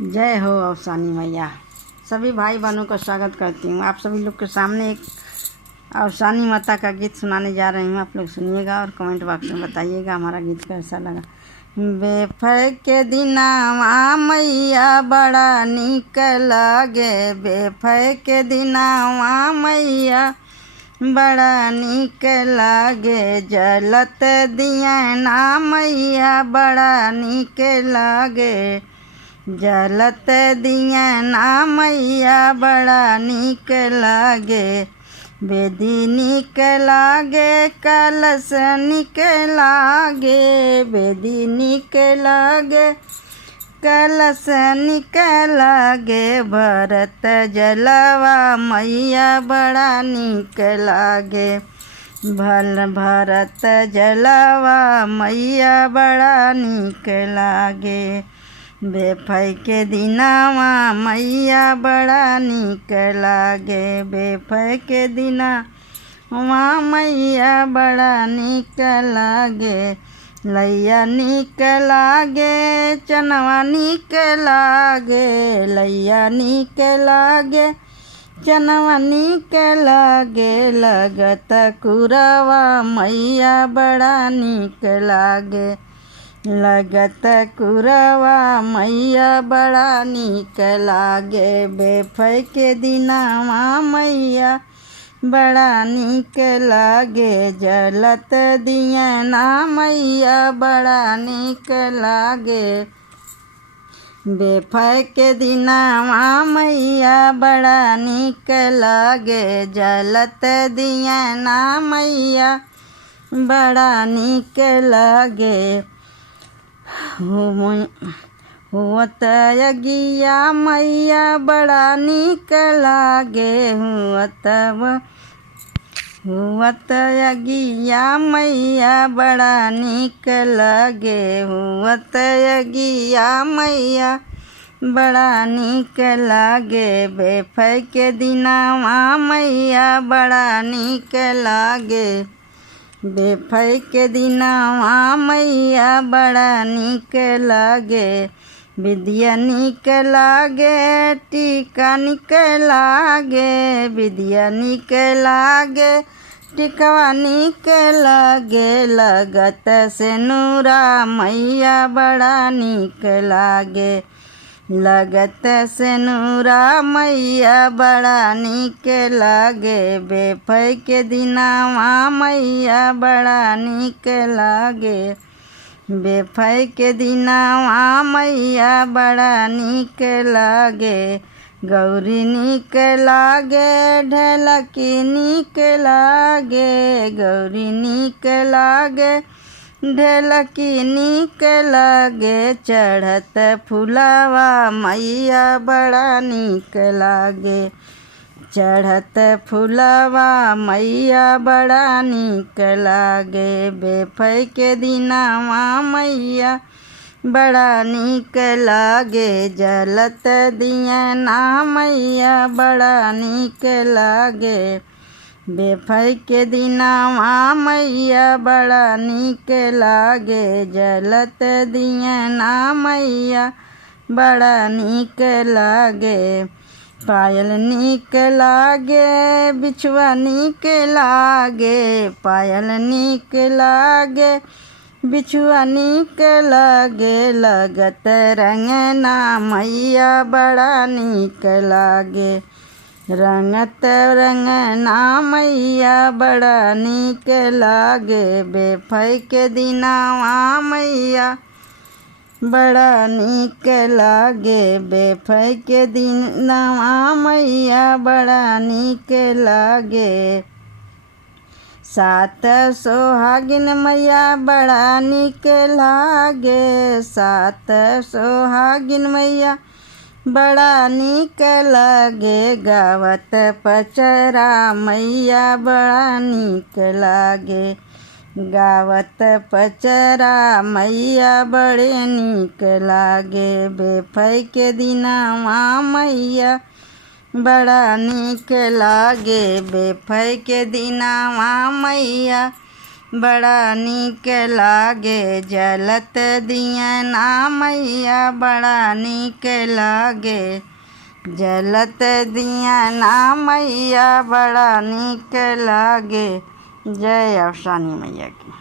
जय हो अवसानी मैया। सभी भाई बहनों का स्वागत करती हूँ। आप सभी लोग के सामने एक अवसानी माता का गीत सुनाने जा रही हूँ। आप लोग सुनिएगा और कमेंट बॉक्स में बताइएगा हमारा गीत कैसा लगा। बेफै के दिनावा मैया बड़ा निक लागे, बेफै के दिनावा मैया बड़ा निक लागे, जलत दियना मैया बड़ा निक लागे, जलत दियना मैया बड़ा निक लागे, बेदी निक लागे कलश निक लागे, बेदी निक लागे कलश निक लागे, भरत जलवा मैया बड़ा निक लागे, भरत जलवा मैया बड़ा निक लागे, बेफै के दिनावा मैया बड़ा निक लागे, बेफै के दिनावा मैया बड़ा निक लागे, लैया निक लागे चनवा निक लागे, लैया निक लागे चनवा निक लागे, लगत कुरवा मैया बड़ा निक लागे, लगत कुरवा मैया बड़ा निक लागे, बेफै के दिनावा मैया बड़ा निक लागे, जलत दियना मैया बड़ा निक लागे, बेफै के दिनावा मैया बड़ा निक लागे, जलत दियना मैया बड़ा निक लागे, हुअत यगिया मैया बड़ा निक लागे, हुअत यगिया मैया बड़ा निक लागे, हुअत यगिया मैया बड़ा निक लागे, बेफै के दिनावा मैया बड़ा निक लागे, बेफै के दिनावा मैया बड़ा निक लागे, विद्या निक लागे टीका निक लागे, विद्या निक लागे टिकवा निक लागे, लगत सेनुरा मैया बड़ा निक लागे, लगत सेनुरा मैया बड़ा निक लागे, बेफै के दिनावा मैया बड़ा निक लागे, बेफै के दिनावा मैया बड़ा निक लागे, गौरी निक लागे ढलकी निक लागे, गौरी निक लागे ढलकी निक लागे, चढ़त फुलवा मैया बड़ा निक लागे, चढ़त फुलवा मैया बड़ा निक लागे, बेफै के दिनावा मैया बड़ा निक लागे, जलत दियना मैया बड़ा निक लागे, बेफै के दिनावा मैया बड़ा निक लागे, जलत दियना मैया बड़ा निक लागे, पायल निक लागे बिछुआ निक लागे, पायल निक लागे बिछुआ निक लागे, लगत रंगना मैया बड़ा निक लागे, रंगत रंगना मैया बड़ा निक लागे, बेफै के दिनावा मैया बड़ा निक लागे, बेफै के दिनावा मैया बड़ा निक लागे, सात सोहागिन मैया बड़ा निक लागे, सात सोहागिन मैया बड़ा निक लागे, गावत पचरा मैया बड़ा निक लागे, गावत पचरा मैया बड़े निक लागे, बेफै के दिनावा मैया बड़ा निक लागे, बेफै के दिनावा मैया बड़ा नीक लागे जलत दिया ना मैया, बड़ा नीक लागे जलत दिया ना मैया, बड़ा नीक लागे। जय अवसानी मैया की।